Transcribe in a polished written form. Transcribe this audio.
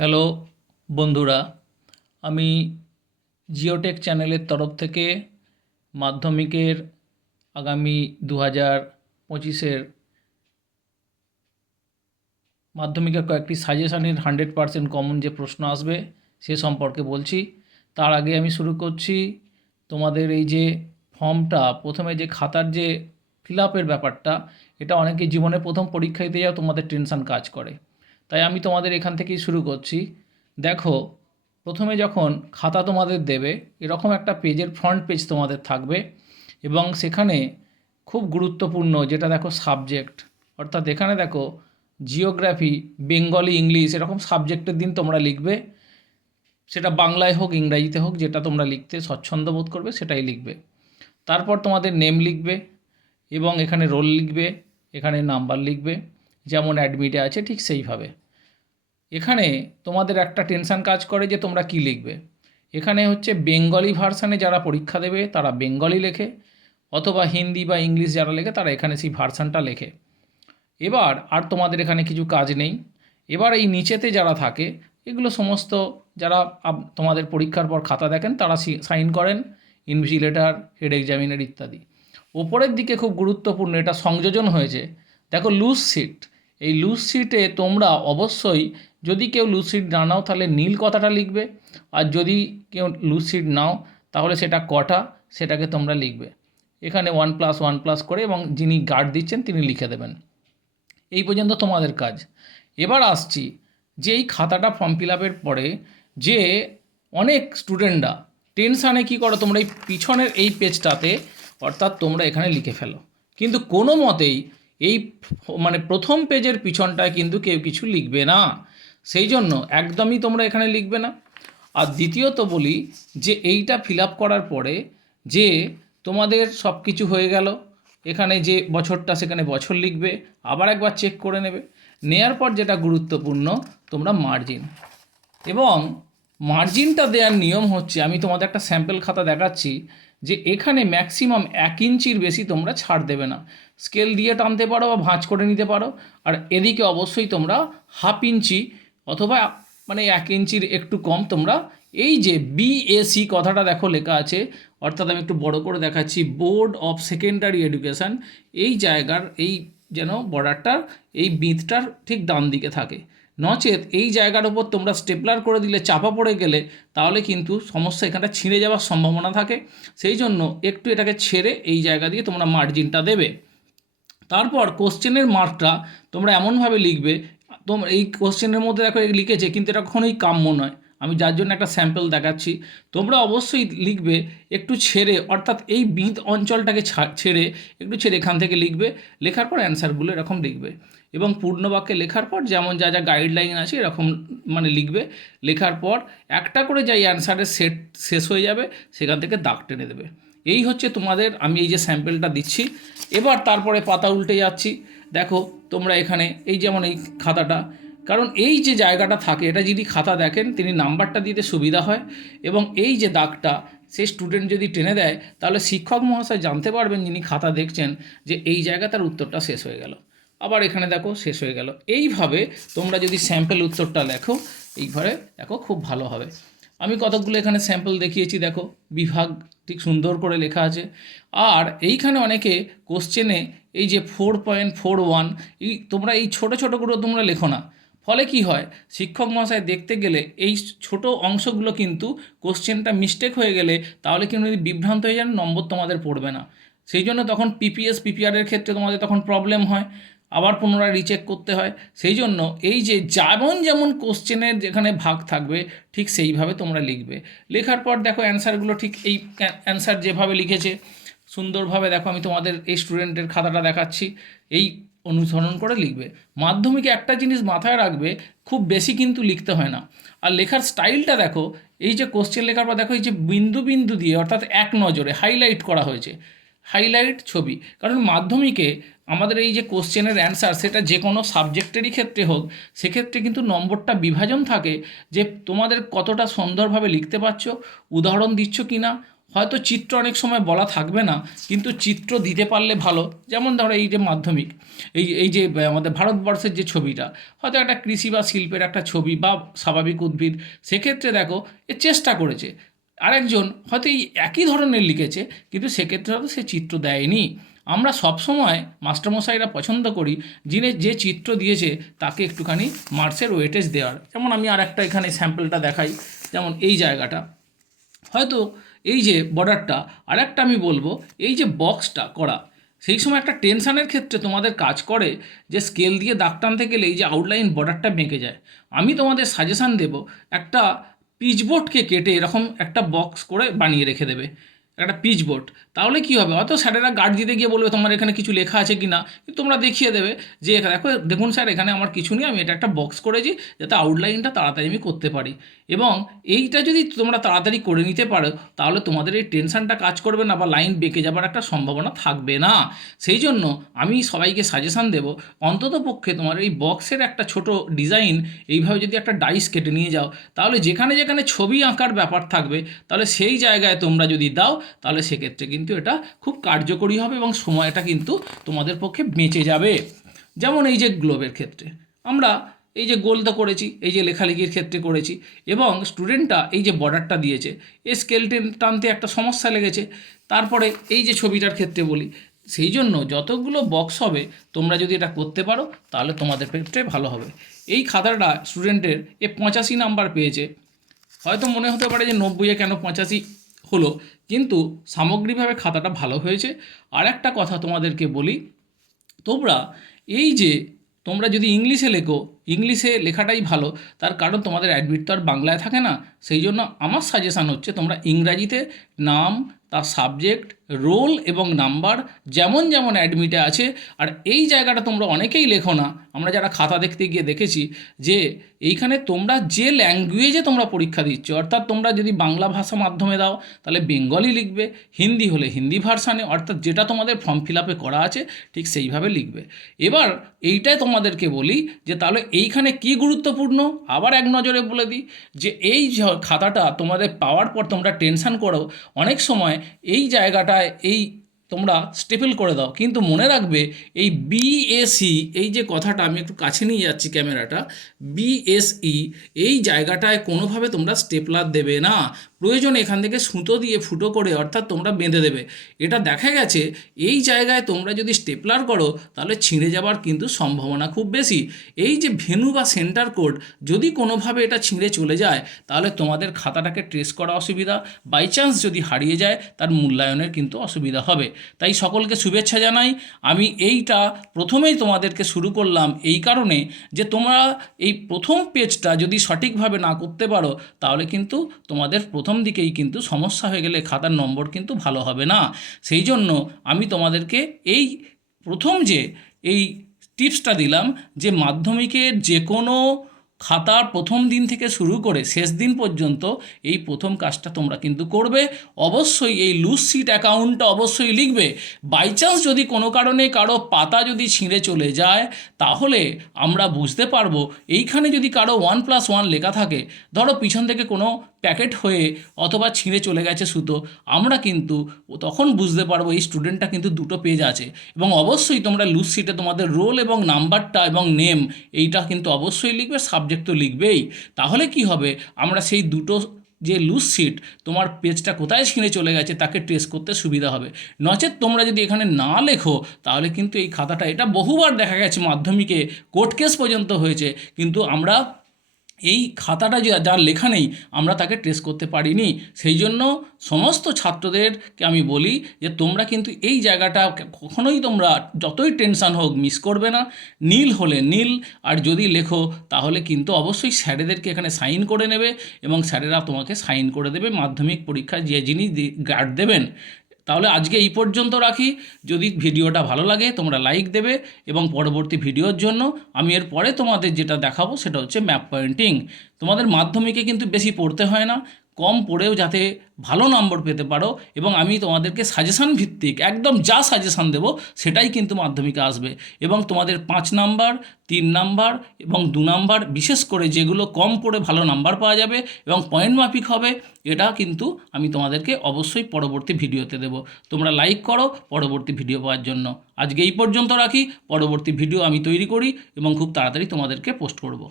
Hello বন্ধুরা, আমি Geotech চ্যানেলের তরফ থেকে মাধ্যমিকের আগামী 2025-এর মাধ্যমিকের কয়েকটি সাজেশানের 100% কমন যে প্রশ্ন আসবে সে সম্পর্কে বলছি। তার আগে আমি শুরু করছি তোমাদের এই যে ফর্মটা, প্রথমে যে খাতার যে ফিল আপের ব্যাপারটা, এটা অনেকে জীবনে প্রথম পরীক্ষা দিতে যাও তোমাদের টেনশন কাজ করে, তাই আমি তোমাদের এখান থেকেই শুরু করছি। দেখো, প্রথমে যখন খাতা তোমাদের দেবে এরকম একটা পেজের ফ্রন্ট পেজ তোমাদের থাকবে এবং সেখানে খুব গুরুত্বপূর্ণ যেটা দেখো সাবজেক্ট, অর্থাৎ এখানে দেখো জিওগ্রাফি, বেঙ্গলি, ইংলিশ এরকম সাবজেক্টের দিন তোমরা লিখবে। সেটা বাংলায় হোক ইংরাজিতে হোক, যেটা তোমরা লিখতে স্বচ্ছন্দ বোধ করবে সেটাই লিখবে। তারপর তোমাদের নেম লিখবে এবং এখানে রোল লিখবে, এখানে নাম্বার লিখবে, যেমন অ্যাডমিটে আছে ঠিক সেইভাবে। এখানে তোমাদের একটা টেনশান কাজ করে যে তোমরা কি লিখবে। এখানে হচ্ছে বেঙ্গলি ভার্সানে যারা পরীক্ষা দেবে তারা বেঙ্গলি লেখে, অথবা হিন্দি বা ইংলিশ যারা লেখে তারা এখানে সেই ভার্সানটা লেখে। এবার আর তোমাদের এখানে কিছু কাজ নেই। এবার এই নিচেতে যারা থাকে এগুলো সমস্ত যারা তোমাদের পরীক্ষার পর খাতা দেখেন তারা সাইন করেন, ইনভিজিলেটর, হেড এক্সামিনার ইত্যাদি। ওপরের দিকে খুব গুরুত্বপূর্ণ, এটা সংযোজন হয়েছে, দেখো লুজ সিট। এই লুজ সিটে তোমরা অবশ্যই, যদি কেউ লুজ সিট না নাও তাহলে নীল কথাটা লিখবে, আর যদি কেউ লুজ সিট নাও তাহলে সেটা কটা সেটাকে তোমরা লিখবে। এখানে 1+1+ করে এবং যিনি গার্ড দিচ্ছেন তিনি লিখে দেবেন। এই পর্যন্ত তোমাদের কাজ। এবার আসছি যে এই খাতাটা ফর্ম ফিল আপের পরে যে অনেক স্টুডেন্টরা টেনশানে কী করো, তোমরা এই পিছনের এই পেজটাতে অর্থাৎ তোমরা এখানে লিখে ফেলো, কিন্তু কোনো মতেই এই মানে প্রথম পেজের পিছনটায় কিন্তু কেউ কিছু লিখবে না। সেই জন্য একদমই তোমরা এখানে লিখবে না। আর দ্বিতীয়ত বলি যে এইটা ফিল আপ করার পরে যে তোমাদের সব কিছু হয়ে গেল, এখানে যে বছরটা সেখানে বছর লিখবে, আবার একবার চেক করে নেবে। নেয়ার পর যেটা গুরুত্বপূর্ণ, তোমরা মার্জিন, এবং মার্জিনটা দেওয়ার নিয়ম হচ্ছে, আমি তোমাদের একটা স্যাম্পল খাতা দেখাচ্ছি যে এখানে ম্যাক্সিমাম 1 ইঞ্চির বেশি তোমরা ছাড় দেবে না। স্কেল দিয়ে টানতে পারো বা ভাঁজ করে নিতে পারো। আর এদিকে অবশ্যই তোমরা 1/2 ইঞ্চি অথবা মানে 1 ইঞ্চির একটু কম তোমরা, এই যে বিএসি কথাটা দেখো লেখা আছে, অর্থাৎ আমি একটু বড় করে দেখাচ্ছি, বোর্ড অফ সেকেন্ডারি এডুকেশান, এই জায়গার এই যেন বর্ডারটার এই বিঁধটার ঠিক ডান দিকে থাকে। নচেত এই জায়গার ওপর তোমরা স্টেপলার করে দিলে, চাপা পড়ে গেলে তাহলে কিন্তু সমস্যা, এখানটা ছিঁড়ে যাওয়ার সম্ভাবনা থাকে। সেই জন্য একটু এটাকে ছেড়ে এই জায়গা দিয়ে তোমরা মার্জিনটা দেবে। তারপর কোশ্চেনের মার্কটা তোমরা এমনভাবে লিখবে, তোমরা এই কোশ্চেনের মধ্যে দেখো লিখেছে কিন্তু এটা কখনোই কাম্য নয়, আমি যার জন্য একটা স্যাম্পল দেখাচ্ছি। তোমরা অবশ্যই লিখবে একটু ছেড়ে, অর্থাৎ এই বিঁধ অঞ্চলটাকে ছেড়ে একটু ছেড়ে এখান থেকে লিখবে। লেখার পর অ্যান্সারগুলো এরকম লিখবে এবং পূর্ণ বাক্যে লেখার পর যেমন যা যা গাইডলাইন আছে এরকম মানে লিখবে। লেখার পর একটা করে যাই অ্যান্সারের সেট শেষ হয়ে যাবে সেখান থেকে দাগ টেনে দেবে। এই হচ্ছে তোমাদের, আমি এই যে স্যাম্পলটা দিচ্ছি। এবার তারপরে পাতা উল্টে যাচ্ছি। দেখো তোমরা এখানে এই যেমন এই খাতাটা, কারণ এই যে জায়গাটা থাকে এটা যদি খাতা দেখেন তিনি নাম্বারটা দিতে সুবিধা হয়, এবং এই যে দাগটা সেই স্টুডেন্ট যদি টেনে দেয় তাহলে শিক্ষক মহাশয় জানতে পারবেন যিনি খাতা দেখছেন যে এই জায়গা তার উত্তরটা শেষ হয়ে গেল। আবার এখানে দেখো শেষ হয়ে গেল। এইভাবে তোমরা যদি স্যাম্পল উত্তরটা লেখো, এইভাবে দেখো খুব ভালো হবে। আমি কতকগুলো এখানে স্যাম্পল দেখিয়েছি, দেখো বিভাগ ঠিক সুন্দর করে লেখা আছে। আর এইখানে অনেকে কোশ্চেনে এই যে 4.41, এই তোমরা এই ছোটো ছোটোগুলো তোমরা লেখো না। ফলে কি হয়, শিক্ষক মহাশয় দেখতে গেলে এই ছোট অংশগুলো কিন্তু কোশ্চেনটা মিস্টেক হয়ে গেলে তাহলে কিন্তু যদি বিভ্রান্ত হয়ে যান নম্বর তোমাদের পড়বে না। সেই জন্য তখন পিপিএস পিপিআরের ক্ষেত্রে তোমাদের তখন প্রবলেম হয়, আবার পুনরায় রিচেক করতে হয়। সেই জন্য এই যে যেমন যেমন কোশ্চেনের যেখানে ভাগ থাকবে ঠিক সেইভাবে তোমরা লিখবে। লেখার পর দেখো অ্যান্সারগুলো ঠিক এই অ্যান্সার যেভাবে লিখেছে সুন্দরভাবে, দেখো আমি তোমাদের এই স্টুডেন্টের খাতাটা দেখাচ্ছি, এই অনুসরণ করে লিখবে। মাধ্যমিকে একটা জিনিস মাথায় রাখবে, খুব বেশি কিন্তু লিখতে হয় না। আর লেখার স্টাইলটা দেখো, এই যে কোশ্চেন লেখার পর দেখো এই যে বিন্দু বিন্দু দিয়ে অর্থাৎ এক নজরে হাইলাইট করা হয়েছে, হাইলাইট ছবি। কারণ মাধ্যমিকে আমাদের এই যে কোশ্চেনের অ্যান্সার সেটা যে কোনো সাবজেক্টেরই ক্ষেত্রে হোক, সেক্ষেত্রে কিন্তু নম্বরটা বিভাজন থাকে যে তোমাদের কতটা সুন্দরভাবে লিখতে পারছো, উদাহরণ দিচ্ছ কি না, হয়তো চিত্র অনেক সময় বলা থাকবে না, কিন্তু চিত্র দিতে পারলে ভালো। যেমন ধরো এই যে মাধ্যমিক, এই যে আমাদের ভারতবর্ষের যে ছবিটা, হয়তো একটা কৃষি বা শিল্পের একটা ছবি বা স্বাভাবিক উদ্ভিদ, সেক্ষেত্রে দেখো এ চেষ্টা করেছে। আরেকজন হয়তো এই একই ধরনের লিখেছে, কিন্তু সেক্ষেত্রে হয়তো সে চিত্র দেয়নি। আমরা সবসময় মাস্টারমশাইরা পছন্দ করি যিনি যে চিত্র দিয়েছে তাকে একটুখানি মার্কসের ওয়েটেজ দেওয়ার। যেমন আমি আর একটা এখানে স্যাম্পলটা দেখাই। যেমন এই জায়গাটা হয়তো এই যে বর্ডারটা, আর একটা আমি বলবো এই যে বক্সটা করা, সেই সময় একটা টেনশানের ক্ষেত্রে তোমাদের কাজ করে যে স্কেল দিয়ে দাগ টানতে গেলে এই যে আউটলাইন বর্ডারটা বেঁকে যায়। আমি তোমাদের সাজেশান দেব, একটা পিচবোর্ডকে কেটে এরকম একটা বক্স করে বানিয়ে রেখে দেবে, একটা পিচবোর্ড। তাহলে কি হবে, হয়তো স্যারেরা গার্ড দিতে গিয়ে বলবে তোমার এখানে কিছু লেখা আছে কি না, কিন্তু তোমরা দেখিয়ে দেবে যে দেখো, দেখুন স্যার এখানে আমার কিছু নেই, আমি এটা একটা বক্স করেছি যাতে আউটলাইনটা তাড়াতাড়ি আমি করতে পারি। এবং এইটা যদি তোমরা তাড়াতাড়ি করে নিতে পারো, তাহলে তোমাদের এই টেনশনটা কাজ করবে না বা লাইন বেঁকে যাবার একটা সম্ভাবনা থাকবে না। সেই জন্য আমি সবাইকে সাজেশান দেব, অন্তত পক্ষে তোমার এই বক্সের একটা ছোট ডিজাইন এইভাবে যদি একটা ডাইস কেটে নিয়ে যাও, তাহলে যেখানে যেখানে ছবি আঁকার ব্যাপার থাকবে, তাহলে সেই জায়গায় তোমরা যদি দাও, তাহলে সেক্ষেত্রে কিন্তু এটা খুব কার্যকরী হবে এবং সময়টা কিন্তু তোমাদের পক্ষে বেঁচে যাবে। যেমন এই যে গ্লোবের ক্ষেত্রে আমরা এই যে গোলটা করেছি, এই যে লেখালেখির ক্ষেত্রে করেছি, এবং স্টুডেন্টটা এই যে বর্ডারটা দিয়েছে, এই স্কেল টানতে একটা সমস্যা লেগেছে। তারপরে এই যে ছবিটার ক্ষেত্রে বলি, সেই জন্য যতগুলো বক্স হবে তোমরা যদি এটা করতে পারো, তাহলে তোমাদের ক্ষেত্রে ভালো হবে। এই খাতাটা স্টুডেন্টের 85 নাম্বার পেয়েছে। হয়তো মনে হতে পারে যে 90-এ কেন 85 হলো, কিন্তু সামগ্রিকভাবে খাতাটা ভালো হয়েছে। আর একটা কথা তোমাদেরকে বলি, তোমরা এই যে তোমরা যদি ইংলিশে লেখো, ইংলিশে লেখাটাই ভালো, তার কারণ তোমাদের অ্যাডমিট তো আর বাংলায় থাকে না। সেই জন্য আমার সাজেশান হচ্ছে তোমরা ইংরাজিতে নাম, তার সাবজেক্ট, রোল এবং নাম্বার যেমন যেমন অ্যাডমিটে আছে। আর এই জায়গাটা তোমরা অনেকেই লেখো না, আমরা যারা খাতা দেখতে গিয়ে দেখেছি যে এইখানে তোমরা যে ল্যাঙ্গুয়েজে তোমরা পরীক্ষা দিচ্ছ, অর্থাৎ তোমরা যদি বাংলা ভাষা মাধ্যমে দাও তাহলে বেঙ্গলি লিখবে, হিন্দি হলে হিন্দি ভার্সানে, অর্থাৎ যেটা তোমাদের ফর্ম ফিল আপে করা আছে ঠিক সেইভাবে লিখবে। এবার এইটাই তোমাদেরকে বলি যে তাহলে এইখানে কি গুরুত্বপূর্ণ, আবার এক নজরে বলে দিই যে এই খাতাটা তোমাদের পাওয়ার পর তোমরা টেনশন করো অনেক সময়, এই জায়গাটায় এই তোমরা স্টেপল করে দাও, কিন্তু মনে রাখবে এই বিএসই, এই যে কথাটা আমি একটু কাছে নিয়ে যাচ্ছি ক্যামেরাটা, বিএসই এই জায়গাটায় কোনোভাবে তোমরা স্টেপলার দেবে না। প্রয়োজনে এখান থেকে সুতো দিয়ে ফুটো করে অর্থাৎ তোমরা বেঁধে দেবে। এটা দেখা গেছে এই জায়গায় তোমরা যদি স্টেপলার করো তাহলে ছিঁড়ে যাওয়ার কিন্তু সম্ভাবনা খুব বেশি। এই যে ভেনু বা সেন্টার কোড যদি কোনোভাবে এটা ছিঁড়ে চলে যায়, তাহলে তোমাদের খাতাটাকে ট্রেস করা অসুবিধা, বাই চান্স যদি হারিয়ে যায় তার মূল্যায়নের কিন্তু অসুবিধা হবে। তাই সকলকে শুভেচ্ছা জানাই। আমি এইটা প্রথমেই তোমাদেরকে শুরু করলাম এই কারণে যে তোমরা এই প্রথম পেজটা যদি সঠিকভাবে না করতে পারো, তাহলে কিন্তু তোমাদের প্রথম দিকেই কিন্তু সমস্যা হয়ে গেলে খাতার নম্বর কিন্তু ভালো হবে না। সেই জন্য আমি তোমাদেরকে এই প্রথম যে এই টিপসটা দিলাম যে মাধ্যমিকের যে কোনো খাতার প্রথম দিন থেকে শুরু করে শেষ দিন পর্যন্ত এই প্রথম কাজটা তোমরা কিন্তু করবে। অবশ্যই এই লুজ সিট অ্যাকাউন্টটা অবশ্যই লিখবে। বাই চান্স যদি কোনো কারণে কারো পাতা যদি ছিঁড়ে চলে যায়, তাহলে আমরা বুঝতে পারবো এইখানে যদি কারো 1+1 লেখা থাকে, ধরো পিছন থেকে কোনো প্যাকেট হয়ে অথবা ছিঁড়ে চলে গেছে সুতো, আমরা কিন্তু তখন বুঝতে পারবো এই স্টুডেন্টটা কিন্তু দুটো পেজ আছে। এবং অবশ্যই তোমরা লুজ সিটে তোমাদের রোল এবং নাম্বারটা এবং নেম এইটা কিন্তু অবশ্যই লিখবে, সাবজেক্ট তো লিখবেই। তাহলে কি হবে, আমরা সেই দুটো যে লুজ সিট তোমার পেজটা কোথায় ছিঁড়ে চলে গেছে তাকে ট্রেস করতে সুবিধা হবে। নচেত তোমরা যদি এখানে না লেখো, তাহলে কিন্তু এই খাতাটা, এটা বহুবার দেখা গেছে মাধ্যমিকে কোর্ট কেস পর্যন্ত হয়েছে, কিন্তু আমরা এই খাতাটা যে যার লেখা নেই আমরা তাকে ট্রেস করতে পারিনি। সেই জন্য সমস্ত ছাত্রদেরকে আমি বলি যে তোমরা কিন্তু এই জায়গাটা কখনোই তোমরা যতই টেনশান হোক মিস করবে না। নীল হলে নীল, আর যদি লেখো তাহলে কিন্তু অবশ্যই স্যারেদেরকে এখানে সাইন করে নেবে এবং স্যারেরা তোমাকে সাইন করে দেবে মাধ্যমিক পরীক্ষায় যে যিনি গার্ড দেবেন। তাহলে আজকে এই পর্যন্ত রাখি। যদি ভিডিওটা ভালো লাগে তোমরা লাইক দেবে এবং পরবর্তী ভিডিওর জন্য আমি এর পরে তোমাদের যেটা দেখাবো সেটা হচ্ছে ম্যাপ পয়েন্টিং। তোমাদের মাধ্যমিকে কিন্তু বেশি পড়তে হয় না, কম পড়েও যাতে ভালো নম্বর পেতে পারো, এবং আমি তোমাদেরকে সাজেশান ভিত্তিক একদম যা সাজেশান দেবো সেটাই কিন্তু মাধ্যমিকে আসবে। এবং তোমাদের 5 নাম্বার, 3 নাম্বার এবং 2 নাম্বার, বিশেষ করে যেগুলো কম পড়ে ভালো নাম্বার পাওয়া যাবে এবং পয়েন্ট মাফিক হবে, এটা কিন্তু আমি তোমাদেরকে অবশ্যই পরবর্তী ভিডিওতে দেবো। তোমরা লাইক করো পরবর্তী ভিডিও পাওয়ার জন্য। আজকে এই পর্যন্ত রাখি, পরবর্তী ভিডিও আমি তৈরি করি এবং খুব তাড়াতাড়ি তোমাদেরকে পোস্ট করব।